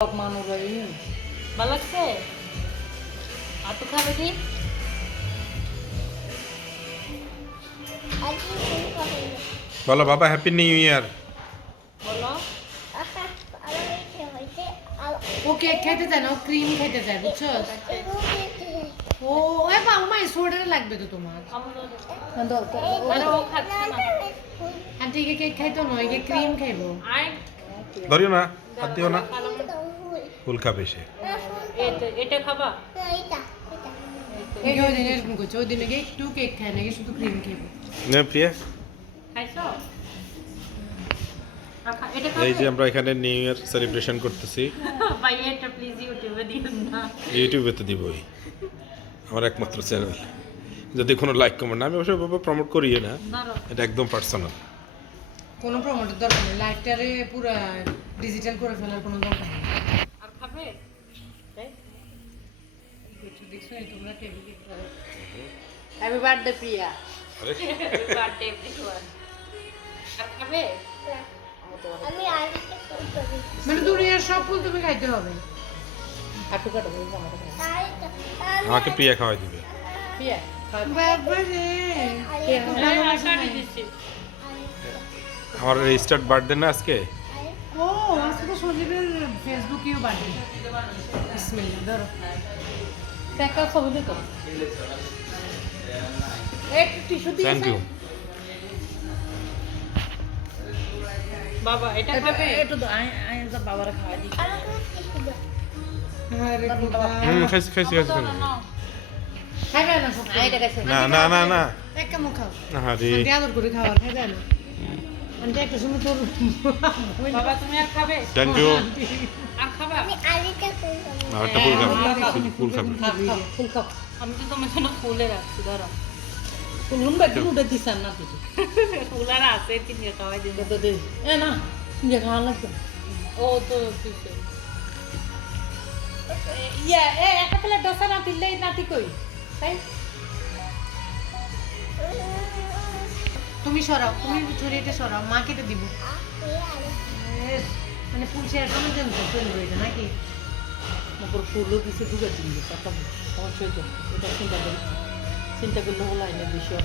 ভালো লাগছে? আতু খাবে কি? বলো বাবা হ্যাপি নিউ ইয়ার। বলো। ও কেক খাইতে চায় না, ও ক্রিম খাইতে চায়, বুঝছো? ও মাই সোডা লাগবে তো তোমার। আরে ও খাচ্ছে না। আন্টি কেক খাইতো না, এই ক্রিম খাইবো। আয় ধরিও না, হাত দিও না, ফুল খাবে সে। এটা খাবা? এই ওই দিন এরকম করছে, ওই দিনে একটু কেক খায় না, শুধু ক্রিম খাইবো। নে প্রিয়া, খাইছো? এটা এই যে খাবে? আমরা এখানে নিউ ইয়ার সেলিব্রেশন করতেছি। ভাই এটা প্লিজ ইউটিউবে দিও না। ইউটিউবে তো দিবই, আমার একমাত্র চ্যানেল। যদি কোনো লাইক কমেন্ট না, আমি অবশ্যই প্রমোট করি না, ধরো। এটা একদম পার্সোনাল। কোনো প্রমোটের দরকার নেই, লাইফটারে পুরো ডিজিটাল করে ফেলার কোনো দরকার নেই। আর খাবে? তাই? দেখছো এই তোমরা টেবিল কেক খাও। হ্যাপি বার্থডে প্রিয়া। আরে বার্থডে এভরিওয়ান। আর খাবে? মানে দুনিয়ার সব ফুল তুমি খাইতে হবে। হাঁটু কাটো আমাকে প্রিয়া খাওয়াই দিবে। প্রিয়া বাবারে শাড়ি দিচ্ছি। আমার রেজিস্টার্ড বার্থডে না আজকে। ও আজকে তো সজীবের ফেসবুকেও বাড়বে। বিসমিল্লাহ ধরো। দেখা ছবি তো একটু টিস্যু দিয়ে থ্যাংক ইউ। বাবা এটা খাবে? একটু বাবারা খাওয়াই দিই আরে খোদা। খাইছি খাইছি খাইছি। খাইবে না সব। এটা গেছে না না না না, এক কামড় খাও। আরে আন্টি আদর করে খাওয়ার খাইবে না। আন্টি একটা সময় তোর বাবা তুমি আর খাবে? Thank you. আর খাবা? আর একটা ফুল খাবে, শুধু ফুল খাবে। ফুল খাও আমি তো তোমার জন্য ফুলে রাখছি, ধরো। ফুল হুন ব্যাগ উঠে দিছেন না তুই ফুল আর আছে, তিনটে খাওয়াই দিন। তো দে এ না যে খাওয়া লাগবে ও তো দিছে। ইয়া এ একটা প্লেট ডোসা না দিলে নাতি কই তাই তুমি সরাও, তুমি ছড়িয়েটা সরাও, মা কেটে দিব। মানে ফুল শেয়ার করার জন্য তো চলবে এটা নাকি? মোর ফুলও দিছে ঢুকে দিন কথা সমস্যা হইতো এটা চিন্তা করলে হলো আইনের বিষয়